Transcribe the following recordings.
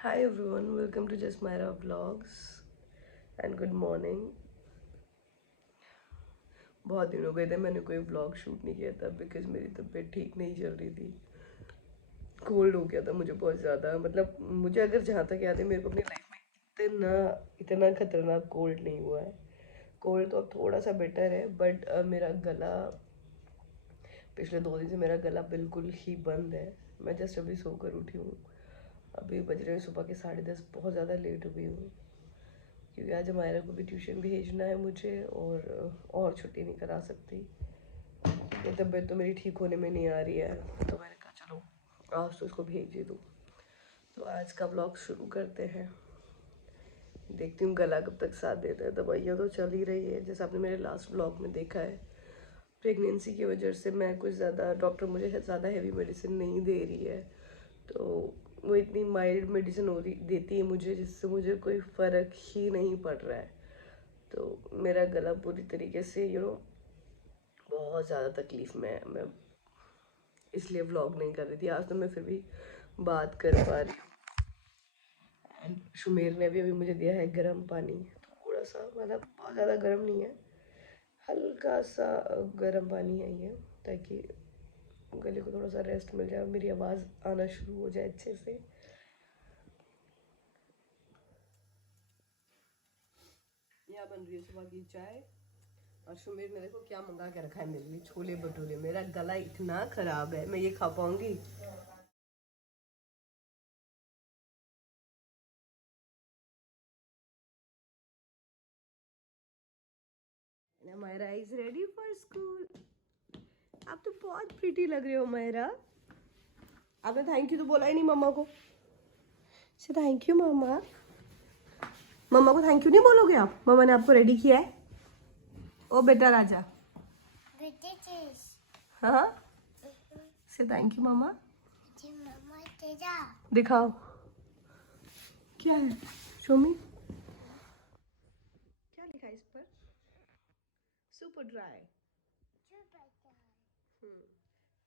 Hi everyone, welcome to Just Myra Vlogs and good morning. बहुत दिन हो गए थे मैंने कोई व्लॉग शूट नहीं किया था बिकॉज मेरी तबीयत ठीक नहीं चल रही थी। कोल्ड हो गया था मुझे बहुत ज़्यादा, मतलब मुझे अगर जहाँ तक याद है मेरे को अपनी लाइफ में इतना इतना खतरनाक कोल्ड नहीं हुआ है। कोल्ड तो अब थोड़ा सा बेटर है बट मेरा गला पिछले 2 दिन से मेरा गला बिल्कुल ही बंद है। मैं जस्ट अभी सोकर उठी हूँ। अभी बज रहे हैं सुबह के 10:30, बहुत ज़्यादा लेट हो गई हूँ क्योंकि आज हमारे को भी ट्यूशन भेजना है मुझे और छुट्टी नहीं करा सकती। ये तबीयत तो मेरी ठीक होने में नहीं आ रही है, तो मैंने कहा चलो आज तो इसको भेज ही दूँ। तो आज का ब्लॉग शुरू करते हैं। देखती हूँ गला कब तक साथ देता है। दवाइयाँ तो चल ही रही है, जैसे आपने मेरे लास्ट ब्लॉग में देखा है। प्रेगनेंसी की वजह से मैं कुछ ज़्यादा, डॉक्टर मुझे ज़्यादा हैवी मेडिसिन नहीं दे रही है, तो वो इतनी माइल्ड मेडिसिन हो रही देती है मुझे जिससे मुझे कोई फ़र्क ही नहीं पड़ रहा है। तो मेरा गला पूरी तरीके से बहुत ज़्यादा तकलीफ़ में है। मैं इसलिए व्लॉग नहीं कर रही थी आज, तो मैं फिर भी बात कर पा रही हूँ। एंड शुमेर ने भी अभी मुझे दिया है गर्म पानी, थोड़ा सा, मतलब बहुत ज़्यादा गर्म नहीं है, हल्का सा गर्म पानी है ये, ताकि गले को थोड़ा सा रेस्ट मिल जाए, मेरी आवाज़ आना शुरू हो जाए अच्छे से। यहाँ बन रही है सुबह की चाय और शुमेर ने देखो क्या मंगा के रखा है मेरे लिए, छोले भटूरे। मेरा गला इतना खराब है, मैं ये खा पाऊंगी? Myra is ready for school. आप तो बहुत प्रीटी लग रहे हो मायरा। आपने थैंक यू तो बोला ही नहीं मम्मा को। से थैंक यू मम्मा। मम्मा को थैंक यू नहीं बोलोगे आप? मम्मा ने आपको रेडी किया है। ओ बेटा राजा, हाँ से थैंक यू मम्मा। दिखाओ क्या है, शो मी। क्या लिखा है इस पर? Super dry.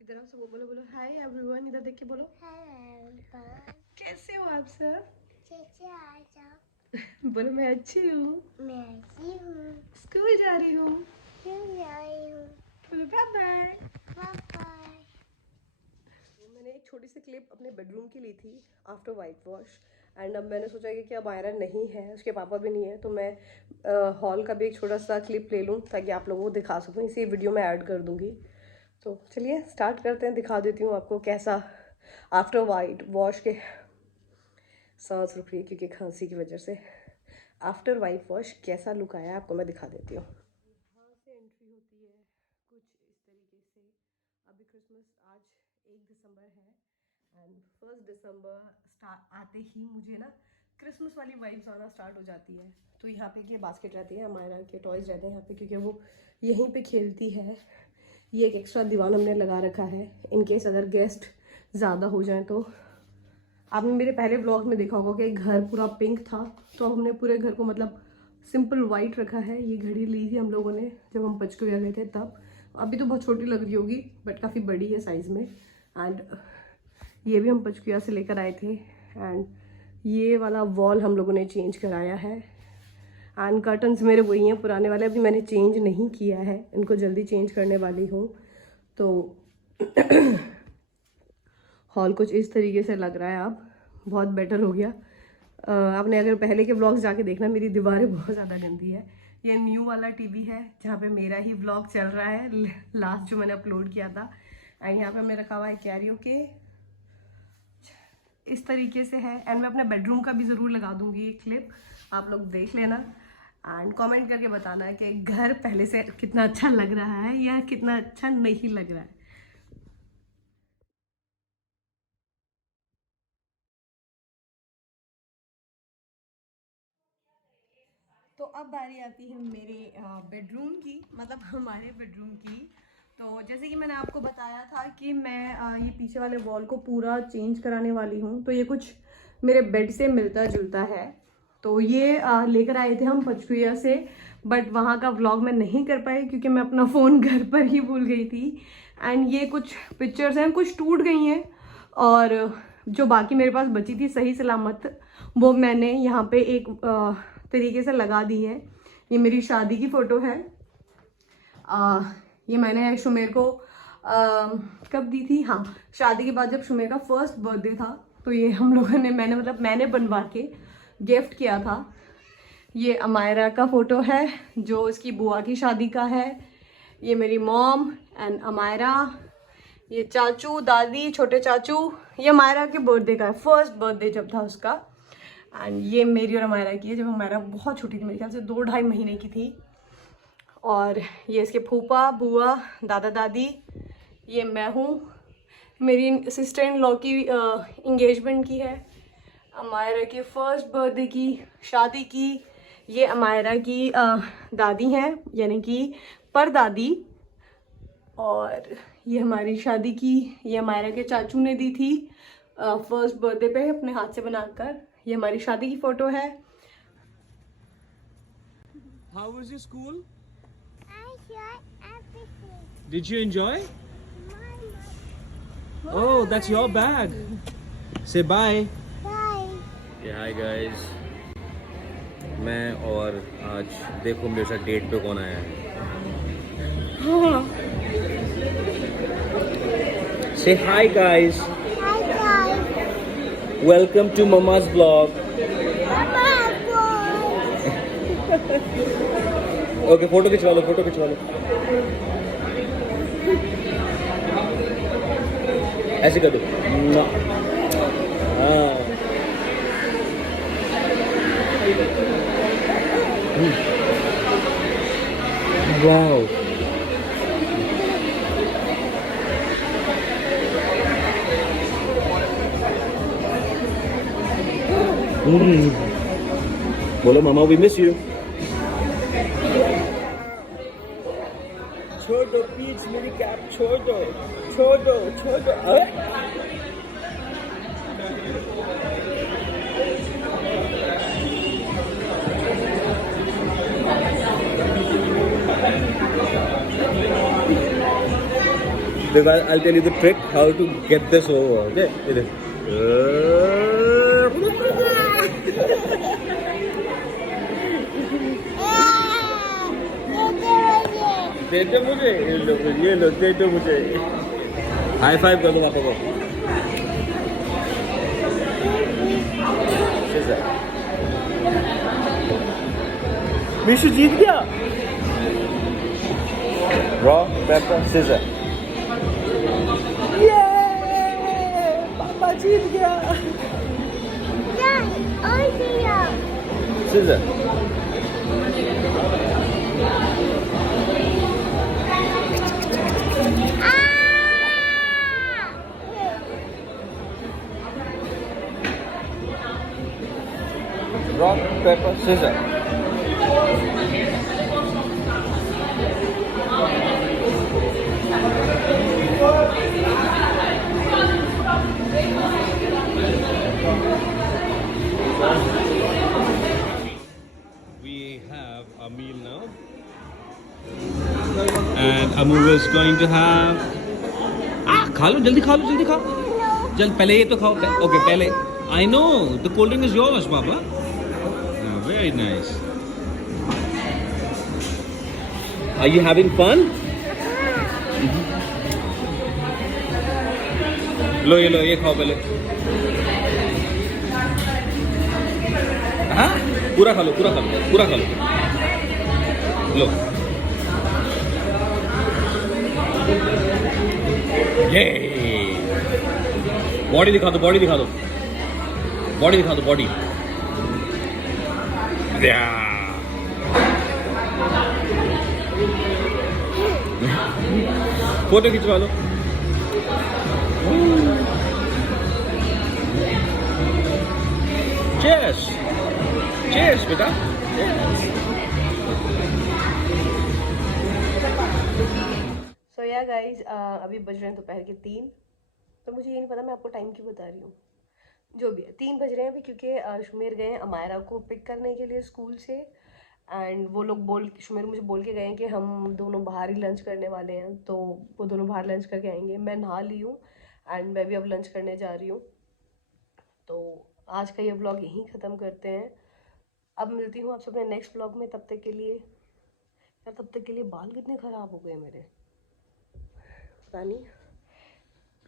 इधर आप सब बोलो, बोलो हाय एवरीवन, इधर देख के बोलो। कैसे हो आप सब? बोलो मैं अच्छी हूँ, स्कूल जा रही हूँ, बोलो बाय बाय। मैंने एक छोटी सी क्लिप अपने बेडरूम की ली थी आफ्टर वाइट वॉश, एंड अब मैंने सोचा कि अब आयरा नहीं है, उसके पापा भी नहीं है, तो मैं हॉल का भी एक छोटा सा क्लिप ले लूँ ताकि आप लोगों को दिखा सकूँ। इसी वीडियो में ऐड कर दूँगी। तो चलिए स्टार्ट करते हैं, दिखा देती हूँ आपको कैसा आफ्टर वाइट वॉश के, सांस रुक रही है क्योंकि खांसी की वजह से, आफ्टर वाइट वॉश कैसा लुक आया आपको मैं दिखा देती हूँ। यहाँ से एंट्री होती है कुछ इस तरीके से। अभी क्रिसमस आज 1 दिसंबर है एंड 1 दिसंबर स्टार्ट आते ही मुझे ना क्रिसमस वाली वाइब्स आना स्टार्ट हो जाती है। तो यहाँ पे ये बास्केट रहती है, हमारा के टॉयज़ रहते हैं यहाँ पे क्योंकि वो यहीं पे खेलती है। ये एक एक्स्ट्रा दीवान हमने लगा रखा है इन केस अगर गेस्ट ज़्यादा हो जाए तो। आपने मेरे पहले ब्लॉग में देखा होगा कि घर पूरा पिंक था, तो हमने पूरे घर को मतलब सिंपल वाइट रखा है। ये घड़ी ली थी हम लोगों ने जब हम पंचकुला गए थे तब। अभी तो बहुत छोटी लग रही होगी बट काफ़ी बड़ी है साइज़ में। एंड ये भी हम पंचकुला से लेकर आए थे। एंड ये वाला वॉल हम लोगों ने चेंज कराया है। एंड कर्टन्स मेरे वही हैं पुराने वाले, अभी मैंने चेंज नहीं किया है, इनको जल्दी चेंज करने वाली हूँ। तो हॉल कुछ इस तरीके से लग रहा है अब, बहुत बेटर हो गया। आपने अगर पहले के व्लॉग्स जाके देखना, मेरी दीवारें बहुत ज़्यादा गंदी है। ये न्यू वाला टीवी है जहाँ पे मेरा ही व्लॉग चल रहा है, लास्ट जो मैंने अपलोड किया था। एंड यहाँ पे मैं रखा हुआ है कैरियोके, इस तरीके से है। एंड मैं अपने बेडरूम का भी ज़रूर लगा दूँगी एक क्लिप, आप लोग देख लेना एंड कमेंट करके बताना है कि घर पहले से कितना अच्छा लग रहा है या कितना अच्छा नहीं लग रहा है। तो अब बारी आती है मेरे बेडरूम की, मतलब हमारे बेडरूम की। तो जैसे कि मैंने आपको बताया था कि मैं ये पीछे वाले वॉल को पूरा चेंज कराने वाली हूँ। तो ये कुछ मेरे बेड से मिलता जुलता है। तो ये लेकर आए थे हम पंचकुला से, बट वहाँ का व्लॉग मैं नहीं कर पाई क्योंकि मैं अपना फ़ोन घर पर ही भूल गई थी। एंड ये कुछ पिक्चर्स हैं, कुछ टूट गई हैं और जो बाकी मेरे पास बची थी सही सलामत, वो मैंने यहाँ पे एक तरीके से लगा दी है। ये मेरी शादी की फ़ोटो है। ये मैंने शुमेर को कब दी थी, हाँ शादी के बाद जब शुमेर का फर्स्ट बर्थडे था, तो ये हम लोगों ने मैंने बनवा के गिफ्ट किया था। ये अमायरा का फ़ोटो है जो इसकी बुआ की शादी का है। ये मेरी मॉम एंड अमायरा, ये चाचू दादी छोटे चाचू, ये अमायरा के बर्थडे का है, फर्स्ट बर्थडे जब था उसका। एंड ये मेरी और अमायरा की है जब अमायरा बहुत छोटी थी, मेरे ख्याल से 2-2.5 महीने की थी। और ये इसके फूफा बुआ दादा दादी, ये मैं हूँ, मेरी सिस्टर इन लॉ की इंगेजमेंट की है, अमायरा के फर्स्ट बर्थडे की, शादी की। ये अमायरा की दादी हैं यानी कि परदादी। और ये हमारी शादी की, ये अमायरा के चाचू ने दी थी फर्स्ट बर्थडे पे अपने हाथ से बनाकर। ये हमारी शादी की फ़ोटो है। How was your school? I enjoy everything. Did you enjoy? Mama, Oh, that's your bag. Say bye. bye. Yeah, hi guys. मैं और आज देखो मेरे साथ डेट पे कौन आया है. Say hi guys. Hi guys. Welcome to Mama's vlog. Mama, boy. Okay, photo खिंचवा लो, फोटो खिंचवा लो. ऐसे कर दो. हाँ. Wow. बोलो मामा, we miss you. छोड़ दो प्लीज मेरी कैप, छोड़ दो, छोड़ दो, छोड़ दो. I'll tell you the trick how to get this over. Okay? दे दो मुझे, ये लो, दे दो मुझे. हाई फाइव कर दो पापा को. मिशु जीत गया. Rock, paper, scissors. पापा जीत गया. Yeah, I see you. Scissors. Rock, paper, scissors. We have a meal now, and Amu is going to have. खा लो जल्दी, खा लो जल्दी, खाओ जल्द. पहले ये तो खाओ. Okay, पहले. I know the cold drink is yours, Papa. Very nice. Are you having fun? लो ये खाओ पहले. हाँ, पूरा खा लो, पूरा खा लो, पूरा खा लो. लो. ये बॉडी दिखा दो, बॉडी दिखा दो, बॉडी दिखा दो, बॉडी. फोटो खिंचवा लो. Cheers. Cheers, बेटा. सो या गाइज, अभी बज रहे हैं दोपहर के 3. तो मुझे ये नहीं पता मैं आपको टाइम क्यों बता रही हूँ. जो भी है 3 बज रहे हैं अभी, क्योंकि शुमेर गए हैं अमायरा को पिक करने के लिए स्कूल से. एंड वो लोग शुमेर मुझे बोल के गए हैं कि हम दोनों बाहर ही लंच करने वाले हैं, तो वो दोनों बाहर लंच करके आएंगे. मैं नहा ली हूँ एंड मैं भी अब लंच करने जा रही हूँ. तो आज का ये व्लॉग यहीं ख़त्म करते हैं। अब मिलती हूँ आपसे अपने नेक्स्ट व्लॉग में। तब तक के लिए यार, तब तक के लिए बाल कितने ख़राब हो गए मेरे, पता नहीं।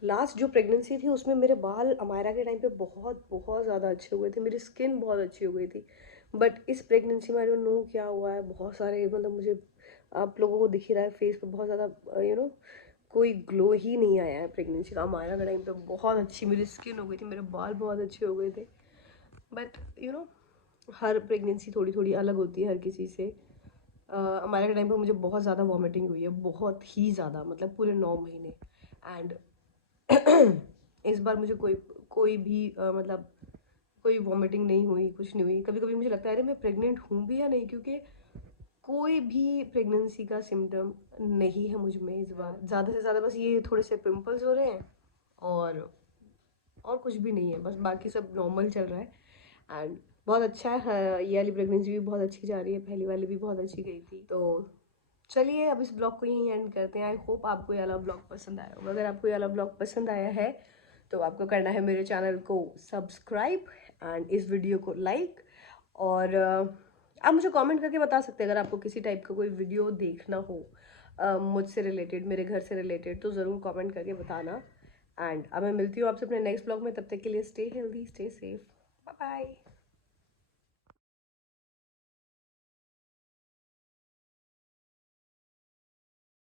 लास्ट जो प्रेगनेंसी थी उसमें मेरे बाल अमायरा के टाइम पे बहुत बहुत ज़्यादा अच्छे हुए थे, मेरी स्किन बहुत अच्छी हो गई थी। बट इस प्रेगनेंसी में आई डोंट नो क्या हुआ है, बहुत सारे मतलब मुझे आप लोगों को दिख ही रहा है फेस पे बहुत ज़्यादा कोई ग्लो ही नहीं आया है प्रेगनेंसी का। अमायरा के टाइम पे बहुत अच्छी मेरी स्किन हो गई थी, मेरे बाल बहुत अच्छे हो गए थे। बट हर प्रेगनेंसी थोड़ी थोड़ी अलग होती है हर किसी से। हमारे के टाइम पे मुझे बहुत ज़्यादा वॉमिटिंग हुई है, बहुत ही ज़्यादा, मतलब पूरे 9 महीने। एंड इस बार मुझे कोई भी मतलब कोई वॉमिटिंग नहीं हुई, कुछ नहीं हुई। कभी कभी मुझे लगता है अरे मैं प्रेग्नेंट हूँ भी या नहीं, क्योंकि कोई भी प्रेगनेंसी का सिम्टम नहीं है मुझ में इस बार। ज़्यादा से ज़्यादा बस ये थोड़े से पिंपल्स हो रहे हैं और कुछ भी नहीं है, बस बाकी सब नॉर्मल चल रहा है। एंड बहुत अच्छा है। ये वाली प्रेगनेंसी भी बहुत अच्छी जा रही है, पहली वाली भी बहुत अच्छी गई थी। तो चलिए अब इस ब्लॉग को यहीं एंड करते हैं। आई होप आपको ये वाला ब्लॉग पसंद आया होगा। अगर आपको ये वाला ब्लॉग पसंद आया है तो आपको करना है मेरे चैनल को सब्सक्राइब एंड इस वीडियो को लाइक। और आप मुझे कमेंट करके बता सकते हैं अगर आपको किसी टाइप का कोई वीडियो देखना हो मुझसे रिलेटेड, मेरे घर से रिलेटेड, तो ज़रूर कमेंट करके बताना। एंड अब मैं मिलती हूँ आपसे अपने नेक्स्ट ब्लॉग में। तब तक के लिए stay healthy, stay safe, bye bye.